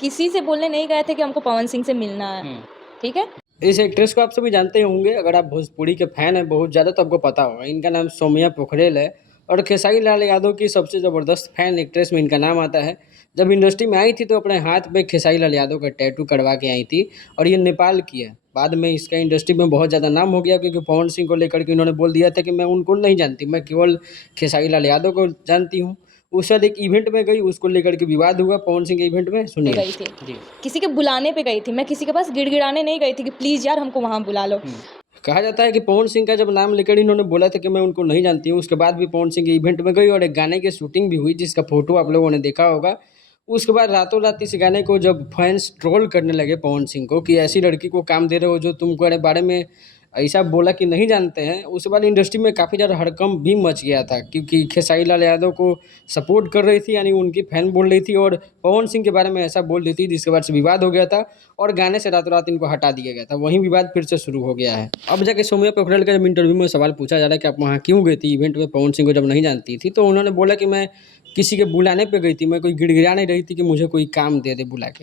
किसी से बोलने नहीं गए थे कि हमको पवन सिंह से मिलना है। ठीक है। इस एक्ट्रेस को आप सभी जानते होंगे, अगर आप भोजपुरी के फैन हैं बहुत ज़्यादा तो आपको पता होगा। इनका नाम सौम्या पोखरेल है और खेसारी लाल यादव की सबसे ज़बरदस्त फैन एक्ट्रेस में इनका नाम आता है। जब इंडस्ट्री में आई थी तो अपने हाथ पे खेसारी लाल यादव का टैटू करवा के आई थी और ये नेपाल की है। बाद में इसका इंडस्ट्री में बहुत ज़्यादा नाम हो गया क्योंकि पवन सिंह को लेकर के उन्होंने बोल दिया था कि मैं उनको नहीं जानती, मैं केवल खेसारी लाल यादव को जानती हूँ। उस बाद एक इवेंट में गई, उसको लेकर के विवाद हुआ पवन सिंह के इवेंट में, सुनिए। गई थी, जी। किसी के बुलाने पे गई थी, मैं किसी के पास गिड़गिड़ाने नहीं गई थी कि प्लीज़ यार हमको वहाँ बुला लो। कहा जाता है कि पवन सिंह का जब नाम लेकर इन्होंने बोला था कि मैं उनको नहीं जानती हूँ, उसके बाद भी पवन सिंह के इवेंट में गई और एक गाने की शूटिंग भी हुई जिसका फोटो आप लोगों ने देखा होगा। उसके बाद रातों रात इस गाने को जब फैंस ट्रोल करने लगे पवन सिंह को कि ऐसी लड़की को काम दे रहे हो जो तुमको बारे में ऐसा बोला कि नहीं जानते हैं, उसके बाद इंडस्ट्री में काफ़ी ज़्यादा हड़कंप भी मच गया था क्योंकि खेसारी लाल यादव को सपोर्ट कर रही थी, यानी उनकी फैन बोल रही थी और पवन सिंह के बारे में ऐसा बोल रही थी जिसके बाद से विवाद हो गया था और गाने से रातों रात इनको हटा दिया गया था। वहीं विवाद फिर से शुरू हो गया है। अब जाके सौम्या पोखरेल का जब इंटरव्यू में सवाल पूछा जा रहा है कि आप वहाँ क्यों गई थी इवेंट में पवन सिंह को जब नहीं जानती थी, तो उन्होंने बोला कि मैं किसी के बुलाने पे गई थी, मैं कोई गिड़गिड़ा नहीं रही थी कि मुझे कोई काम दे दे बुला के।